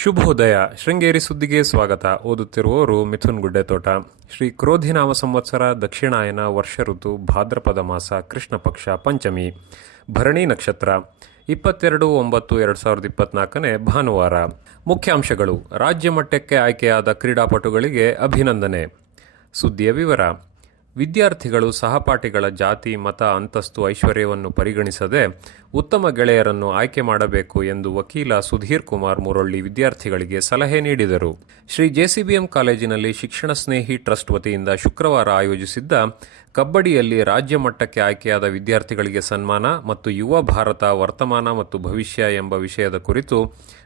ಶುಭೋದಯ. ಶೃಂಗೇರಿ ಸುದ್ದಿಗೆ ಸ್ವಾಗತ. ಓದುತ್ತಿರುವವರು ಮಿಥುನ್ ಗುಡ್ಡೆತೋಟ. ಶ್ರೀ ಕ್ರೋಧಿನಾಮ ಸಂವತ್ಸರ, ದಕ್ಷಿಣಾಯನ ವರ್ಷ ಋತು, ಭಾದ್ರಪದ ಮಾಸ, ಕೃಷ್ಣ ಪಕ್ಷ, ಪಂಚಮಿ, ಭರಣಿ ನಕ್ಷತ್ರ, ಇಪ್ಪತ್ತೆರಡು ಒಂಬತ್ತು ಎರಡು ಸಾವಿರದ ಇಪ್ಪತ್ನಾಲ್ಕನೇ ಭಾನುವಾರ. ಮುಖ್ಯಾಂಶಗಳು. ರಾಜ್ಯ ಮಟ್ಟಕ್ಕೆ ಆಯ್ಕೆಯಾದ ಕ್ರೀಡಾಪಟುಗಳಿಗೆ ಅಭಿನಂದನೆ. ಸುದ್ದಿಯ ವಿವರ. ವಿದ್ಯಾರ್ಥಿಗಳು ಸಹಪಾಠಿಗಳ ಜಾತಿ, ಮತ, ಅಂತಸ್ತು, ಐಶ್ವರ್ಯವನ್ನು ಪರಿಗಣಿಸದೆ ಉತ್ತಮ ಗೆಳೆಯರನ್ನು ಆಯ್ಕೆ ಮಾಡಬೇಕು ಎಂದು ವಕೀಲ ಸುಧೀರ್ ಕುಮಾರ್ ಮುರಳ್ಳಿ ವಿದ್ಯಾರ್ಥಿಗಳಿಗೆ ಸಲಹೆ ನೀಡಿದರು. ಶ್ರೀ ಜೆಸಿಬಿಎಂ ಕಾಲೇಜಿನಲ್ಲಿ ಶಿಕ್ಷಣ ಸ್ನೇಹಿ ಟ್ರಸ್ಟ್ ವತಿಯಿಂದ ಶುಕ್ರವಾರ ಆಯೋಜಿಸಿದ್ದ ಕಬ್ಬಡಿಯಲ್ಲಿ ರಾಜ್ಯ ಮಟ್ಟಕ್ಕೆ ಆಯ್ಕೆಯಾದ ವಿದ್ಯಾರ್ಥಿಗಳಿಗೆ ಸನ್ಮಾನ ಮತ್ತು ಯುವ ಭಾರತ ವರ್ತಮಾನ ಮತ್ತು ಭವಿಷ್ಯ ಎಂಬ ವಿಷಯದ ಕುರಿತು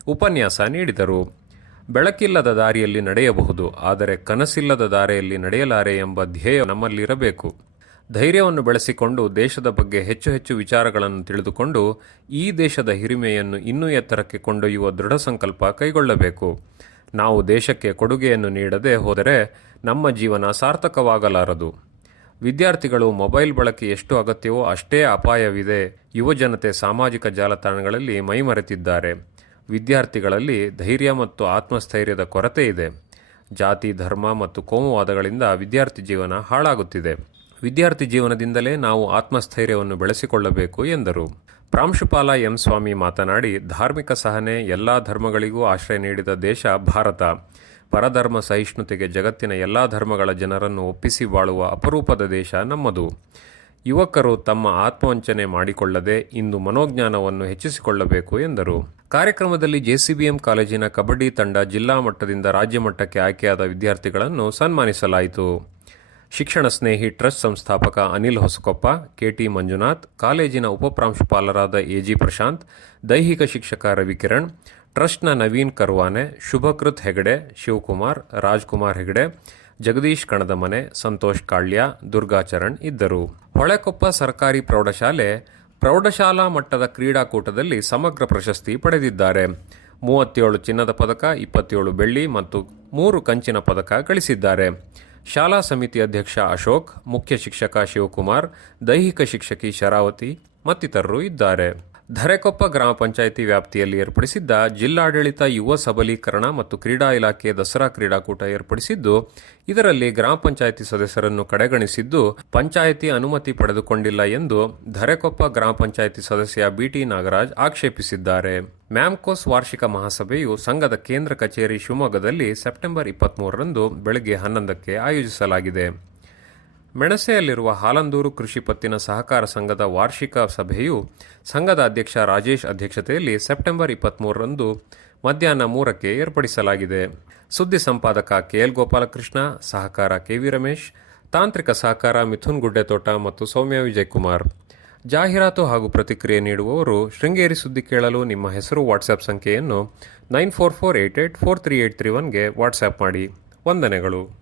ಉಪನ್ಯಾಸ ನೀಡಿದರು. ಬೆಳಕಿಲ್ಲದ ದಾರಿಯಲ್ಲಿ ನಡೆಯಬಹುದು, ಆದರೆ ಕನಸಿಲ್ಲದ ದಾರಿಯಲ್ಲಿ ನಡೆಯಲಾರೆ ಎಂಬ ಧ್ಯೇಯ ನಮ್ಮಲ್ಲಿರಬೇಕು. ಧೈರ್ಯವನ್ನು ಬೆಳೆಸಿಕೊಂಡು ದೇಶದ ಬಗ್ಗೆ ಹೆಚ್ಚು ಹೆಚ್ಚು ವಿಚಾರಗಳನ್ನು ತಿಳಿದುಕೊಂಡು ಈ ದೇಶದ ಹಿರಿಮೆಯನ್ನು ಇನ್ನೂ ಎತ್ತರಕ್ಕೆ ಕೊಂಡೊಯ್ಯುವ ದೃಢ ಸಂಕಲ್ಪ ಕೈಗೊಳ್ಳಬೇಕು. ನಾವು ದೇಶಕ್ಕೆ ಕೊಡುಗೆಯನ್ನು ನೀಡದೆ ಹೋದರೆ ನಮ್ಮ ಜೀವನ ಸಾರ್ಥಕವಾಗಲಾರದು. ವಿದ್ಯಾರ್ಥಿಗಳು ಮೊಬೈಲ್ ಬಳಕೆ ಎಷ್ಟು ಅಗತ್ಯವೋ ಅಷ್ಟೇ ಅಪಾಯವಿದೆ. ಯುವಜನತೆ ಸಾಮಾಜಿಕ ಜಾಲತಾಣಗಳಲ್ಲಿ ಮೈಮರೆತಿದ್ದಾರೆ. ವಿದ್ಯಾರ್ಥಿಗಳಲ್ಲಿ ಧೈರ್ಯ ಮತ್ತು ಆತ್ಮಸ್ಥೈರ್ಯದ ಕೊರತೆ ಇದೆ. ಜಾತಿ, ಧರ್ಮ ಮತ್ತು ಕೋಮುವಾದಗಳಿಂದ ವಿದ್ಯಾರ್ಥಿ ಜೀವನ ಹಾಳಾಗುತ್ತಿದೆ. ವಿದ್ಯಾರ್ಥಿ ಜೀವನದಿಂದಲೇ ನಾವು ಆತ್ಮಸ್ಥೈರ್ಯವನ್ನು ಬೆಳೆಸಿಕೊಳ್ಳಬೇಕು, ಎಂದರು. ಪ್ರಾಂಶುಪಾಲ ಎಂ. ಸ್ವಾಮಿ ಮಾತನಾಡಿ, ಧಾರ್ಮಿಕ ಸಹನೆ ಎಲ್ಲ ಧರ್ಮಗಳಿಗೂ ಆಶ್ರಯ ನೀಡಿದ ದೇಶ ಭಾರತ. ಪರಧರ್ಮ ಸಹಿಷ್ಣುತೆಗೆ ಜಗತ್ತಿನ ಎಲ್ಲ ಧರ್ಮಗಳ ಜನರನ್ನು ಒಪ್ಪಿಸಿ ಬಾಳುವ ಅಪರೂಪದ ದೇಶ ನಮ್ಮದು. ಯುವಕರು ತಮ್ಮ ಆತ್ಮವಂಚನೆ ಮಾಡಿಕೊಳ್ಳದೆ ಇಂದು ಮನೋಜ್ಞಾನವನ್ನು ಹೆಚ್ಚಿಸಿಕೊಳ್ಳಬೇಕು ಎಂದರು. ಕಾರ್ಯಕ್ರಮದಲ್ಲಿ ಜೆಸಿಬಿಎಂ ಕಾಲೇಜಿನ ಕಬಡ್ಡಿ ತಂಡ ಜಿಲ್ಲಾ ಮಟ್ಟದಿಂದ ರಾಜ್ಯ ಮಟ್ಟಕ್ಕೆ ಆಯ್ಕೆಯಾದ ವಿದ್ಯಾರ್ಥಿಗಳನ್ನು ಸನ್ಮಾನಿಸಲಾಯಿತು. ಶಿಕ್ಷಣ ಸ್ನೇಹಿ ಟ್ರಸ್ಟ್ ಸಂಸ್ಥಾಪಕ ಅನಿಲ್ ಹೊಸಕೊಪ್ಪ, ಕೆಟಿ ಮಂಜುನಾಥ್, ಕಾಲೇಜಿನ ಉಪಪ್ರಾಂಶುಪಾಲರಾದ ಎಜಿ ಪ್ರಶಾಂತ್, ದೈಹಿಕ ಶಿಕ್ಷಕ ರವಿಕಿರಣ್, ಟ್ರಸ್ಟ್ನ ನವೀನ್ ಕರ್ವಾನೆ, ಶುಭಕೃತ್ ಹೆಗಡೆ, ಶಿವಕುಮಾರ್, ರಾಜ್ಕುಮಾರ್ ಹೆಗಡೆ ಜಗದೀಶ್ ಕಣದಮನೆ ಸಂತೋಷ್ ಕಾಳ್ಯ, ದುರ್ಗಾಚರಣ್ ಇದ್ದರು. ಹೊಳೆಕೊಪ್ಪ ಸರ್ಕಾರಿ ಪ್ರೌಢಶಾಲೆ, ಪ್ರೌಢಶಾಲಾ ಮಟ್ಟದ ಕ್ರೀಡಾಕೂಟದಲ್ಲಿ ಸಮಗ್ರ ಪ್ರಶಸ್ತಿ ಪಡೆದಿದ್ದಾರೆ. ಮೂವತ್ತೇಳು ಚಿನ್ನದ ಪದಕ, ಇಪ್ಪತ್ತೇಳು ಬೆಳ್ಳಿ ಮತ್ತು ಮೂರು ಕಂಚಿನ ಪದಕ ಗಳಿಸಿದ್ದಾರೆ. ಶಾಲಾ ಸಮಿತಿ ಅಧ್ಯಕ್ಷ ಅಶೋಕ್, ಮುಖ್ಯ ಶಿಕ್ಷಕ ಶಿವಕುಮಾರ್, ದೈಹಿಕ ಶಿಕ್ಷಕಿ ಶರಾವತಿ ಮತ್ತಿತರರು ಇದ್ದಾರೆ. ಧರೆಕೊಪ್ಪ ಗ್ರಾಮ ಪಂಚಾಯಿತಿ ವ್ಯಾಪ್ತಿಯಲ್ಲಿ ಏರ್ಪಡಿಸಿದ್ದ ಜಿಲ್ಲಾಡಳಿತ ಯುವ ಸಬಲೀಕರಣ ಮತ್ತು ಕ್ರೀಡಾ ಇಲಾಖೆ ದಸರಾ ಕ್ರೀಡಾಕೂಟ ಏರ್ಪಡಿಸಿದ್ದು, ಇದರಲ್ಲಿ ಗ್ರಾಮ ಪಂಚಾಯಿತಿ ಸದಸ್ಯರನ್ನು ಕಡೆಗಣಿಸಿದ್ದು, ಪಂಚಾಯಿತಿ ಅನುಮತಿ ಪಡೆದುಕೊಂಡಿಲ್ಲ ಎಂದು ಧರೆಕೊಪ್ಪ ಗ್ರಾಮ ಪಂಚಾಯಿತಿ ಸದಸ್ಯ ಬಿಟಿ ನಾಗರಾಜ್ ಆಕ್ಷೇಪಿಸಿದ್ದಾರೆ. ಮ್ಯಾಮ್ಕೋಸ್ ವಾರ್ಷಿಕ ಮಹಾಸಭೆಯು ಸಂಘದ ಕೇಂದ್ರ ಕಚೇರಿ ಶಿವಮೊಗ್ಗದಲ್ಲಿ ಸೆಪ್ಟೆಂಬರ್ ಇಪ್ಪತ್ಮೂರರಂದು ಬೆಳಗ್ಗೆ ಹನ್ನೊಂದಕ್ಕೆ ಆಯೋಜಿಸಲಾಗಿದೆ. ಮೆಣಸೆಯಲ್ಲಿರುವ ಹಾಲಂದೂರು ಕೃಷಿ ಪತ್ತಿನ ಸಹಕಾರ ಸಂಘದ ವಾರ್ಷಿಕ ಸಭೆಯು ಸಂಘದ ಅಧ್ಯಕ್ಷ ರಾಜೇಶ್ ಅಧ್ಯಕ್ಷತೆಯಲ್ಲಿ ಸೆಪ್ಟೆಂಬರ್ ಇಪ್ಪತ್ತ್ಮೂರರಂದು ಮಧ್ಯಾಹ್ನ ಮೂರಕ್ಕೆ ಏರ್ಪಡಿಸಲಾಗಿದೆ. ಸುದ್ದಿ ಸಂಪಾದಕ ಕೆ ಎಲ್ ಗೋಪಾಲಕೃಷ್ಣ, ಸಹಕಾರ ಕೆ ವಿ ರಮೇಶ್, ತಾಂತ್ರಿಕ ಸಹಕಾರ ಮಿಥುನ್ ಗುಡ್ಡೆತೋಟ ಮತ್ತು ಸೌಮ್ಯ ವಿಜಯಕುಮಾರ್. ಜಾಹೀರಾತು ಹಾಗೂ ಪ್ರತಿಕ್ರಿಯೆ ನೀಡುವವರು ಶೃಂಗೇರಿ ಸುದ್ದಿ ಕೇಳಲು ನಿಮ್ಮ ಹೆಸರು, ವಾಟ್ಸ್ಆ್ಯಪ್ ಸಂಖ್ಯೆಯನ್ನು nine four four eight eight four three eight three ಒನ್ಗೆ WhatsApp ಮಾಡಿ. ವಂದನೆಗಳು.